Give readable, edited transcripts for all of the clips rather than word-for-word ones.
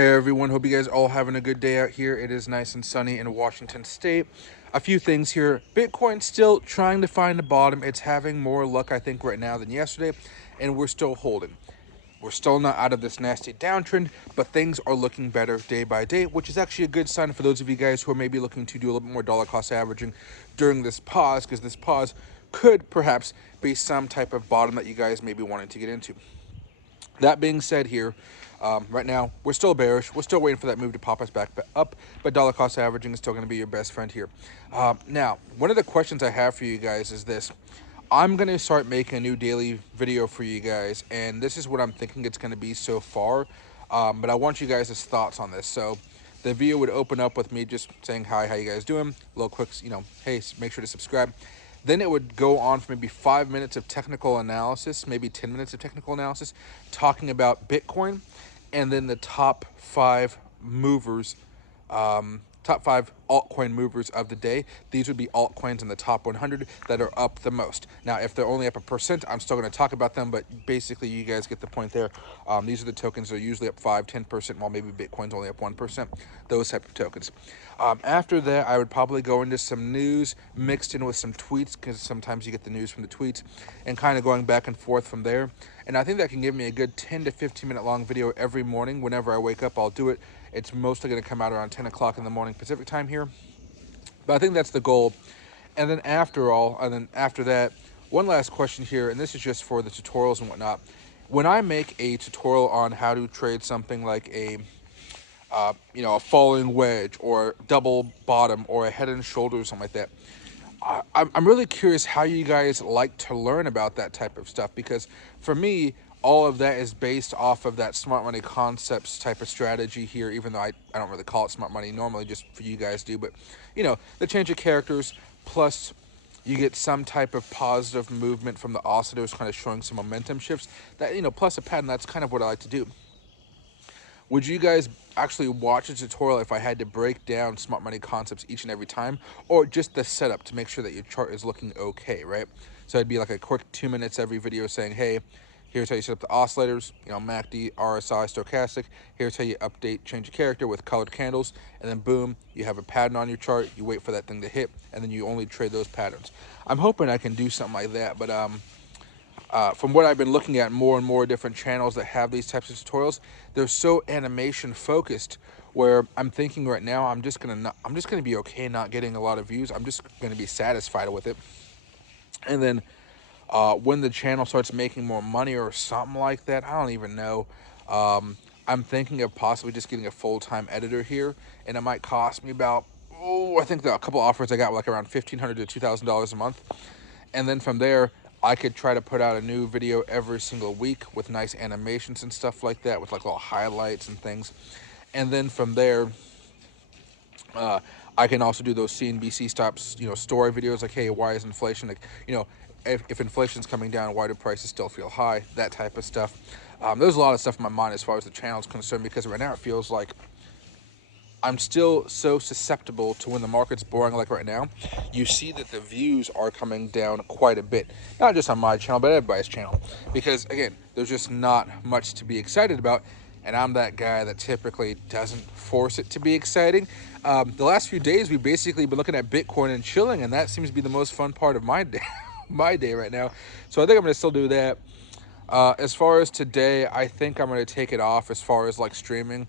Hey everyone, hope you guys all having a good day out here. It is nice and sunny in Washington State. A few things here. Bitcoin still trying to find the bottom. It's having more luck, I think, right now than yesterday, and we're still holding. We're still not out of this nasty downtrend, but things are looking better day by day, which is actually a good sign for those of you guys who are maybe looking to do a little bit more dollar cost averaging during this pause, because this pause could perhaps be some type of bottom that you guys may be wanting to get into. That being said, here, right now, we're still bearish. We're still waiting for that move to pop us back up, but dollar cost averaging is still going to be your best friend here. Now, one of the questions I have for you guys is this. I'm going to start making a new daily video for you guys, and this is what I'm thinking it's going to be so far, but I want you guys' thoughts on this. So the video would open up with me just saying, hi, how you guys doing? A little quick, hey, make sure to subscribe. Then it would go on for maybe 5 minutes of technical analysis, maybe 10 minutes of technical analysis, talking about Bitcoin, and then the top five movers, top five altcoin movers of the day. These would be altcoins in the top 100 that are up the most. Now, if they're only up 1%, I'm still going to talk about them, but basically you guys get the point there. These are the tokens that are usually up 5-10%, while maybe Bitcoin's only up 1%, those type of tokens. After that, I would probably go into some news mixed in with some tweets, because sometimes you get the news from the tweets, and kind of going back and forth from there. And I think that can give me a good 10 to 15 minute long video every morning. Whenever I wake up, I'll do it. It's mostly going to come out around 10 o'clock in the morning Pacific time here. But I think that's the goal. And then after that, one last question here, and this is just for the tutorials and whatnot. When I make a tutorial on how to trade something like a falling wedge or double bottom or a head and shoulders or something like that, I'm really curious how you guys like to learn about that type of stuff, because for me, all of that is based off of that smart money concepts type of strategy here, even though I don't really call it smart money normally, just for you guys do. But, the change of characters plus you get some type of positive movement from the oscillators kind of showing some momentum shifts that, plus a pattern. That's kind of what I like to do. Would you guys actually watch a tutorial if I had to break down smart money concepts each and every time, or just the setup to make sure that your chart is looking okay, right? So it'd be like a quick 2 minutes every video saying, hey, here's how you set up the oscillators, MACD, RSI, stochastic. Here's how you update, change your character with colored candles, and then boom, you have a pattern on your chart. You wait for that thing to hit, and then you only trade those patterns. I'm hoping I can do something like that, but from what I've been looking at, more and more different channels that have these types of tutorials, they're so animation focused. Where I'm thinking right now, I'm just gonna be okay not getting a lot of views. I'm just gonna be satisfied with it. And then when the channel starts making more money or something like that, I don't even know. I'm thinking of possibly just getting a full-time editor here, and it might cost me about, I think a couple offers I got were like around $1,500 to $2,000 a month. And then from there, I could try to put out a new video every single week with nice animations and stuff like that, with like little highlights and things. And then from there, I can also do those CNBC stops, story videos like, hey, why is inflation, like, if inflation's coming down, why do prices still feel high? That type of stuff. There's a lot of stuff in my mind as far as the channel is concerned, because right now it feels like I'm still so susceptible to when the market's boring like right now. You see that the views are coming down quite a bit. Not just on my channel, but everybody's channel. Because, again, there's just not much to be excited about. And I'm that guy that typically doesn't force it to be exciting. The last few days, we've basically been looking at Bitcoin and chilling, and that seems to be the most fun part of my day, my day right now. So I think I'm going to still do that. As far as today, I think I'm going to take it off as far as like streaming.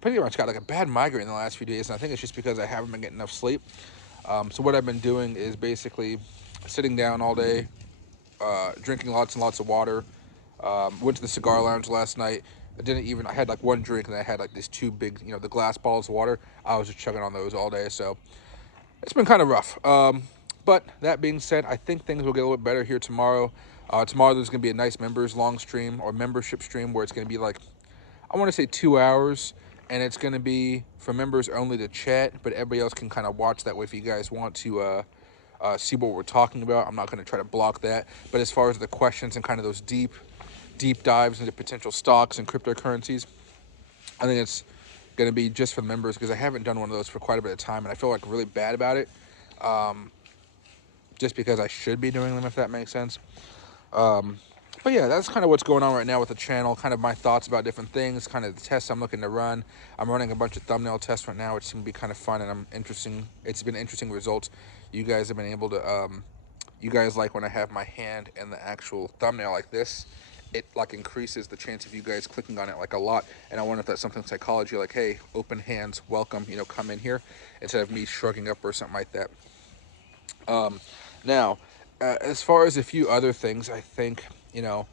Pretty much got like a bad migraine in the last few days, and I think it's just because I haven't been getting enough sleep. So what I've been doing is basically sitting down all day, drinking lots and lots of water. Went to the cigar lounge last night. I had like one drink, and I had like these two big, the glass balls of water. I was just chugging on those all day, so it's been kind of rough. But that being said, I think things will get a little bit better here tomorrow. Tomorrow there's going to be a nice members long stream or membership stream where it's going to be like, I want to say 2 hours, and it's going to be for members only to chat, but everybody else can kind of watch that way if you guys want to see what we're talking about. I'm not going to try to block that. But as far as the questions and kind of those deep dives into potential stocks and cryptocurrencies, I think it's going to be just for the members, because I haven't done one of those for quite a bit of time, and I feel like really bad about it. Just because I should be doing them, if that makes sense. But But yeah, that's kind of what's going on right now with the channel, kind of my thoughts about different things, kind of the tests I'm looking to run. I'm running a bunch of thumbnail tests right now, which is going to be kind of fun, and it's been interesting results. You guys have been able to, you guys like when I have my hand in the actual thumbnail like this, it like increases the chance of you guys clicking on it like a lot. And I wonder if that's something psychology, like, hey, open hands, welcome, you know, come in here, instead of me shrugging up or something like that. Now, as far as a few other things, I think, you know,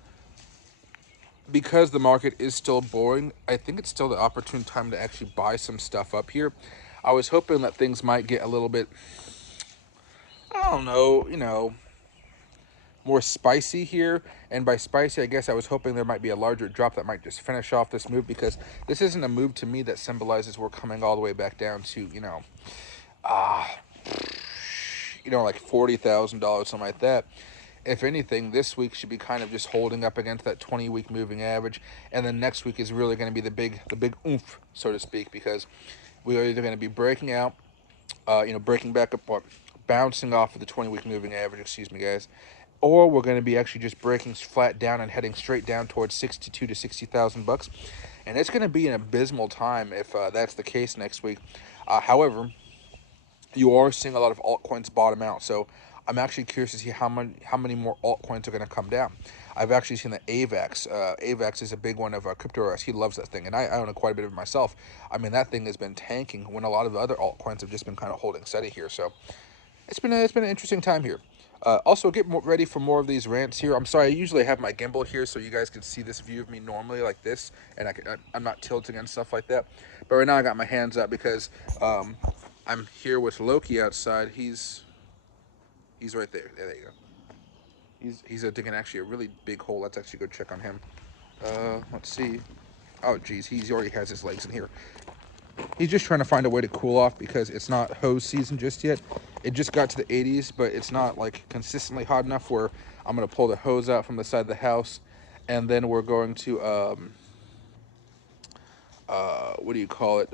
because the market is still boring, I think it's still the opportune time to actually buy some stuff up here. I was hoping that things might get a little bit, I don't know, you know, more spicy here. And by spicy, I guess I was hoping there might be a larger drop that might just finish off this move, because this isn't a move to me that symbolizes we're coming all the way back down to, like $40,000, something like that. If anything, this week should be kind of just holding up against that 20-week moving average, and then next week is really going to be the big oomph, so to speak, because we are either going to be breaking out, breaking back up, or bouncing off of the 20-week moving average, excuse me, guys, or we're going to be actually just breaking flat down and heading straight down towards 62 to 60,000 bucks, and it's going to be an abysmal time if that's the case next week. However, you are seeing a lot of altcoins bottom out, so I'm actually curious to see how many more altcoins are going to come down. I've actually seen the AVAX. AVAX is a big one of CryptoRS. He loves that thing, and I own quite a bit of it myself. I mean, that thing has been tanking when a lot of the other altcoins have just been kind of holding steady here. So it's been an interesting time here. Also, get ready for more of these rants here. I'm sorry, I usually have my gimbal here so you guys can see this view of me normally like this, and I'm not tilting and stuff like that. But right now I got my hands up because I'm here with Loki outside. He's right there. There you go. He's digging actually a really big hole. Let's actually go check on him. Let's see. Oh, geez, he already has his legs in here. He's just trying to find a way to cool off because it's not hose season just yet. It just got to the 80s, but it's not like consistently hot enough where I'm gonna pull the hose out from the side of the house, and then we're going to what do you call it?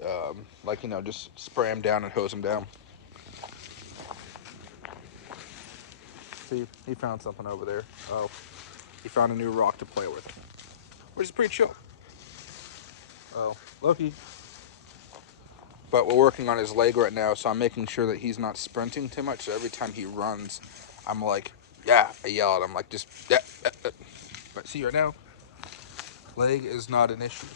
Just spray him down and hose him down. See, he found something over there. Oh, he found a new rock to play with, which is pretty chill. Oh, Loki. But we're working on his leg right now, so I'm making sure that he's not sprinting too much. So every time he runs, I'm like, yeah, I yell at him, like, just, yeah. But see right now, leg is not an issue.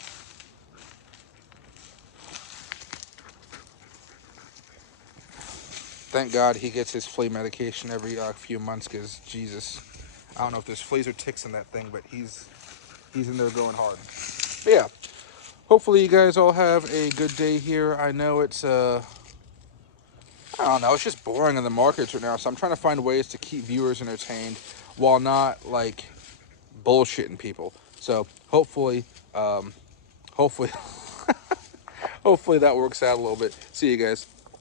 Thank God he gets his flea medication every few months, because, Jesus, I don't know if there's fleas or ticks in that thing, but he's in there going hard. But yeah, hopefully you guys all have a good day here. I know it's, I don't know, it's just boring in the markets right now, so I'm trying to find ways to keep viewers entertained while not, like, bullshitting people. So hopefully, hopefully that works out a little bit. See you guys.